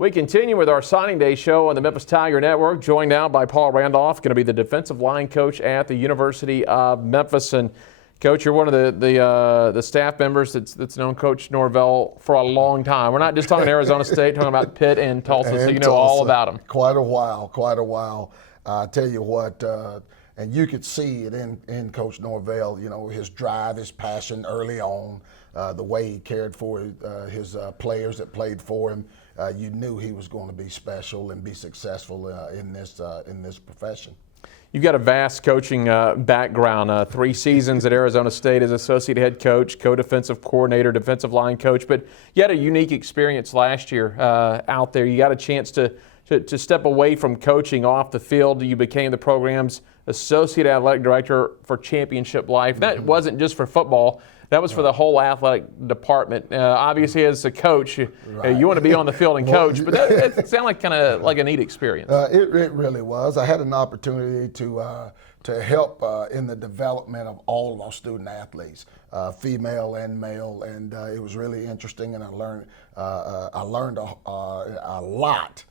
We continue with our signing day show on the Memphis Tiger Network, joined now by Paul Randolph, going to be the defensive line coach at the University of Memphis. And Coach, you're one of the staff members that's known Coach Norvell for a long time. We're not just talking Arizona State, talking about Pitt and Tulsa, so you know all about them. Quite a while. I tell you what, and you could see it in Coach Norvell, you know, his drive, his passion early on, the way he cared for his players that played for him. You knew he was going to be special and be successful in this profession. You've got a vast coaching background, 3 seasons at Arizona State as associate head coach, co-defensive coordinator, defensive line coach, but you had a unique experience last year out there. You got a chance to step away from coaching off the field. You became the program's associate athletic director for Championship Life. That wasn't just for football. That was for the whole athletic department. Obviously, as a coach, you want to be on the field and coach, but it sounded like kind of like a neat experience. It really was. I had an opportunity to help in the development of all of our student athletes, female and male, and it was really interesting. And I learned a lot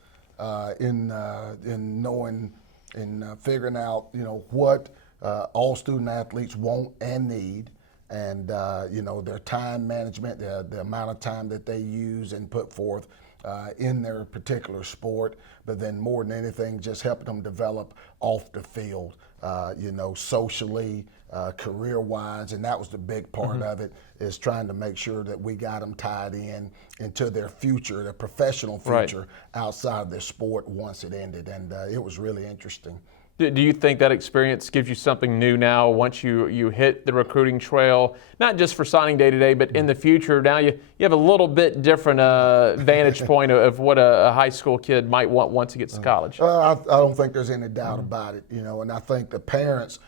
in knowing and figuring out, you know, what all student athletes want and need. And, you know, their time management, the amount of time that they use and put forth in their particular sport, but then more than anything, just helping them develop off the field, you know, socially, career-wise, and that was the big part of it, is trying to make sure that we got them tied into their future, their professional future outside of their sport once it ended, and it was really interesting. Do you think that experience gives you something new now once you hit the recruiting trail, not just for signing day today, but in the future? Now you have a little bit different vantage point of what a high school kid might want once he gets to college. I don't think there's any doubt about it, you know, and I think the parents,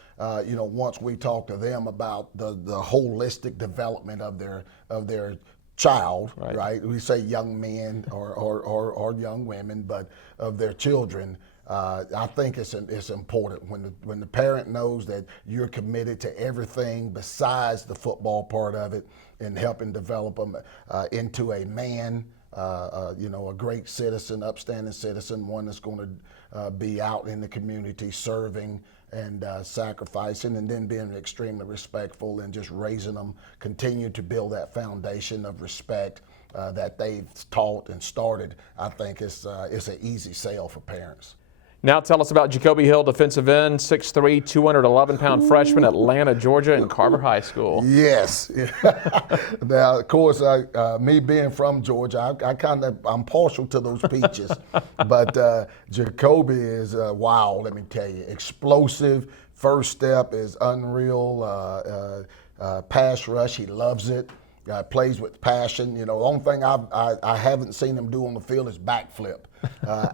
you know, once we talk to them about the holistic development of their child, right? We say young men or young women, but of their children. I think it's important when the parent knows that you're committed to everything besides the football part of it, and helping develop them into a man, you know, a great citizen, upstanding citizen, one that's going to be out in the community serving and sacrificing, and then being extremely respectful and just raising them, continue to build that foundation of respect that they've taught and started. I think it's an easy sale for parents. Now tell us about Jacoby Hill, defensive end, 6'3", 211-pound freshman, Atlanta, Georgia, and Carver High School. Yes. Now, of course, me being from Georgia, I'm partial to those peaches. But Jacoby is wow, let me tell you, explosive. First step is unreal. Pass rush, he loves it. Plays with passion. You know, the only thing I haven't seen him do on the field is backflip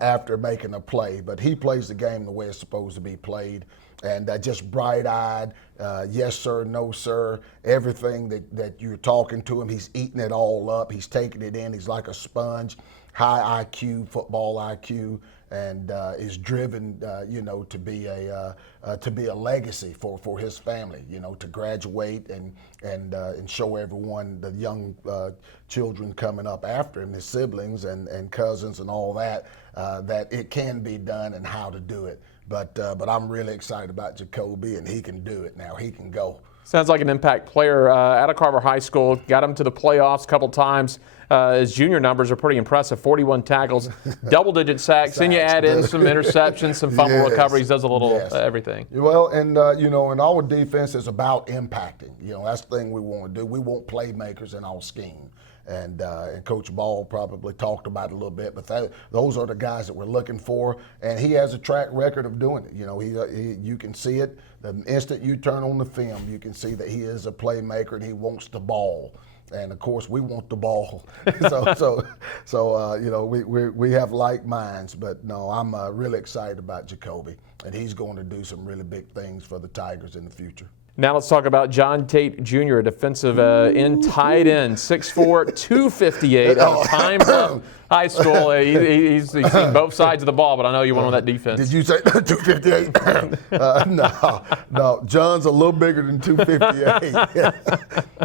after making a play. But he plays the game the way it's supposed to be played, and just bright-eyed, yes sir, no sir. Everything that you're talking to him, he's eating it all up. He's taking it in. He's like a sponge. High IQ, football IQ, and is driven, you know, to be a legacy for his family. You know, to graduate and show everyone, the young children coming up after him, his siblings and cousins and all that, that it can be done and how to do it. But I'm really excited about Jacoby, and he can do it now. He can go. Sounds like an impact player out of Carver High School. Got him to the playoffs a couple times. His junior numbers are pretty impressive, 41 tackles, double-digit sacks. Then you add in some interceptions, some fumble recoveries, does a little everything. Well, and, you know, and our defense is about impacting. You know, that's the thing we want to do. We want playmakers in our scheme. And Coach Ball probably talked about it a little bit, but those are the guys that we're looking for, and he has a track record of doing it. You know, you can see it the instant you turn on the film. You can see that he is a playmaker and he wants the ball, and of course we want the ball. so you know, we have like minds, but no, I'm really excited about Jacoby, and he's going to do some really big things for the Tigers in the future. Now let's talk about John Tate Jr., a defensive end, tight end, 6'4", 258 out of Pine High School. He's seen both sides of the ball, but I know you went on that defense. Did you say 258? No. John's a little bigger than 258.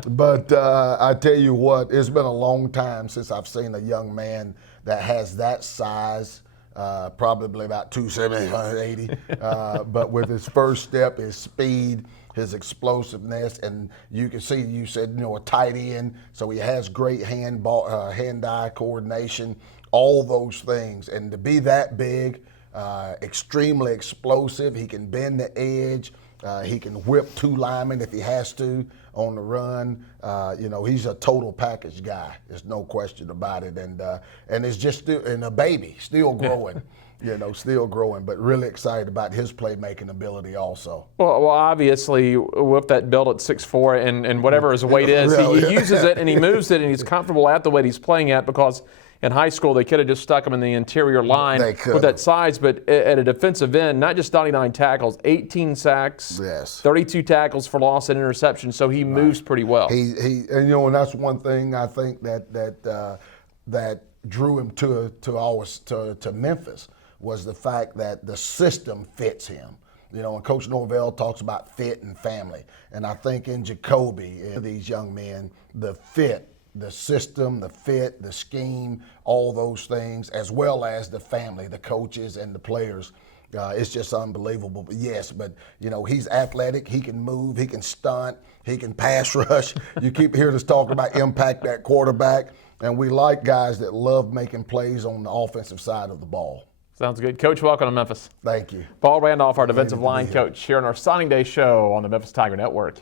But I tell you what, it's been a long time since I've seen a young man that has that size. Probably about 270, 180. But with his first step, his speed, his explosiveness, and you can see, you said, a tight end, so he has great hand-eye coordination, all those things. And to be that big, extremely explosive, he can bend the edge, he can whip 2 linemen if he has to on the run. He's a total package guy. There's no question about it. And it's just still, and a baby, still growing. Still growing, but really excited about his playmaking ability also. Well, obviously, with that build at 6'4", and whatever his weight is, he uses it and he moves it, and he's comfortable at the weight he's playing at, because in high school they could have just stuck him in the interior line with that size. But at a defensive end, not just 99 tackles, 18 sacks, 32 tackles for loss and interception, so he moves pretty well. And that's one thing I think that drew him to Memphis, was the fact that the system fits him. And Coach Norvell talks about fit and family. And I think in Jacoby, these young men, the fit, the system, the fit, the scheme, all those things, as well as the family, the coaches and the players, it's just unbelievable. But he's athletic, he can move, he can stunt, he can pass rush. You keep hearing us talk about impact at quarterback, and we like guys that love making plays on the offensive side of the ball. Sounds good. Coach, welcome to Memphis. Thank you. Paul Randolph, our defensive line coach, here on our signing day show on the Memphis Tiger Network.